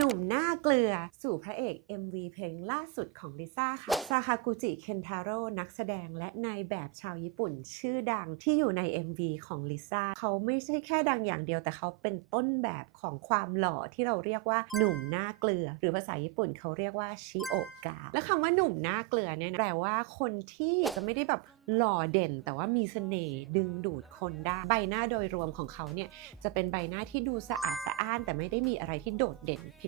หนุ่มหน้าเกลือ สู่พระเอก MV เพลงล่าสุดของลิซ่าค่ะซาคากุจิเคนทาโร่นักแสดงและนายแบบชาวญี่ปุ่น ชื่อดังที่อยู่ใน MV ของลิซ่าเขาไม่ใช่แค่ดังอย่างเดียวแต่เขาเป็นต้นแบบของความหล่อที่เราเรียกว่าหนุ่มหน้าเกลือ หรือภาษาญี่ปุ่นเขาเรียกว่าชิโอกะและคำว่าหนุ่มหน้าเกลือเนี่ยแปลว่าคนที่จะไม่ได้แบบหล่อเด่น แต่ว่ามีเสน่ห์ดึงดูดคนได้ใบหน้าโดยรวมของเขาเนี่ยจะเป็นใบหน้าที่ดูสะอาดสะอ้าน แต่ไม่ได้มีอะไรที่โดดเด่นผิด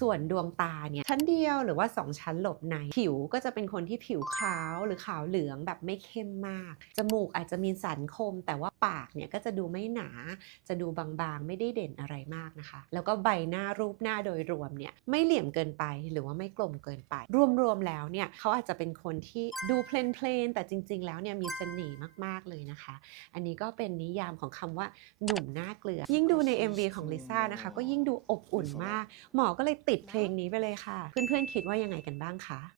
ส่วนดวงตาเนี่ยชั้นเดียวหรือว่า 2 ชั้นหลบในผิวก็จะเป็นคนที่ผิวขาวหรือขาวเหลืองแบบไม่เข้มมาก จมูกอาจจะมีสันคม แต่ว่าปากเนี่ยก็จะดูไม่หนา จะดูบางๆ ไม่ได้เด่นอะไรมากนะคะ แล้วก็ใบหน้ารูปหน้าโดยรวมเนี่ยไม่เหลี่ยมเกินไปหรือว่าไม่กลมเกินไป รวมๆแล้วเนี่ยเขาอาจจะเป็นคนที่ดูเพลนๆแต่จริง ๆ แล้วเนี่ยมีเสน่ห์มากๆเลยนะคะ อันนี้ก็เป็นนิยามของคำว่าหนุ่มหน้าเกลือ ยิ่งดูใน MV ของลิซ่านะคะ ก็ยิ่งดูอบอุ่นมาก หมอก็เลยตติดเพลงนี้ไปเลยค่ะ เพื่อนๆคิดว่ายังไงกันบ้างคะ